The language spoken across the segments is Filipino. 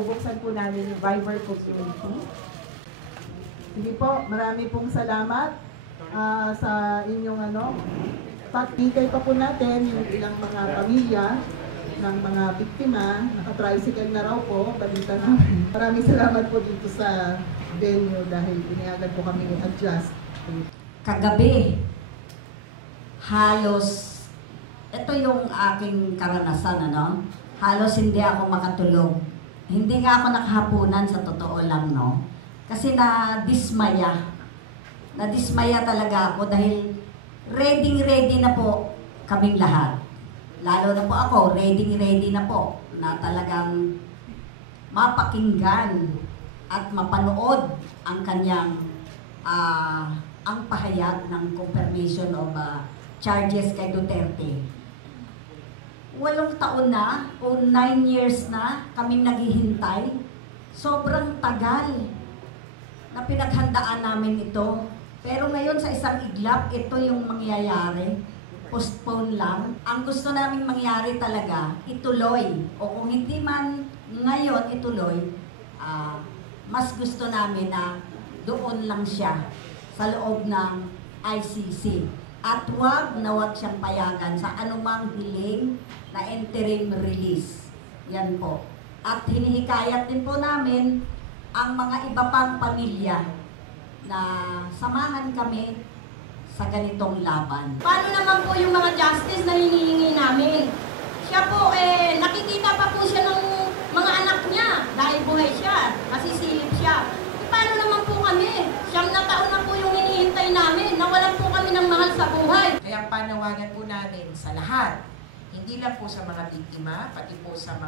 bubuksan po namin yung Viber community. Sige po, marami pong salamat sa inyong Pagbigay pa po natin yung ilang mga pamilya ng mga biktima. Naka-tricycle na raw po, balita namin. Maraming salamat po dito sa venue dahil iniagad po kami i-adjust. Kagabi, halos, ito yung aking karanasan, halos hindi ako makatulog. Hindi nga ako nakahapunan sa totoo lang, Kasi nadismaya. Nadismaya talaga ako dahil ready na po kaming lahat. Lalo na po ako, ready na po na talagang mapakinggan at mapanood ang kanyang ang pahayag ng confirmation of charges kay Duterte. 8 taon na o 9 years na kaming naghihintay. Sobrang tagal na pinaghandaan namin ito. Pero ngayon sa isang iglap, ito yung mangyayari. Postpone lang. Ang gusto naming mangyari talaga, ituloy. O kung hindi man ngayon ituloy, mas gusto namin na doon lang siya sa loob ng ICC. At wag siyang payagan sa anumang hiling na interim release. Yan po. At hinihikayat din po namin ang mga iba pang pamilya na samahan kami sa ganitong laban. Paano naman po yung mga justice na hinihingi namin? Siya po, nakikita pa po siya ng mga anak niya dahil buhay siya, masisilip siya. Paano naman po kami? 9 na taon na po yung hinihintay namin, nawalan po kami ng mahal sa buhay. Kaya panawagan po namin sa lahat, hindi lang po sa mga biktima, pati po sa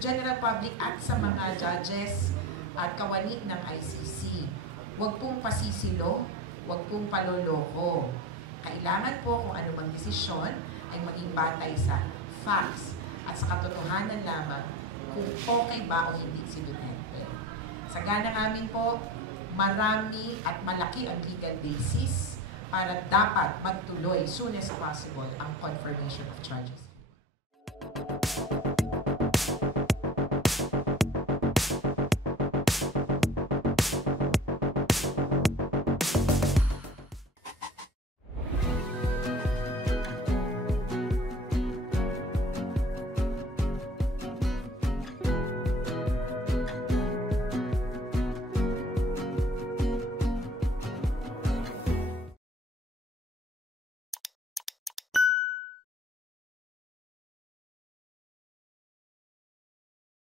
general public at sa mga judges at kawani ng ICC. Huwag pong pasisilo, huwag pong paloloko. Kailangan po kung anumang desisyon ay maging batay sa facts at sa katotohanan lamang kung okay ba o hindi si Duterte. Sa ganang amin po, marami at malaki ang legal basis para dapat magtuloy soon as possible ang confirmation of charges.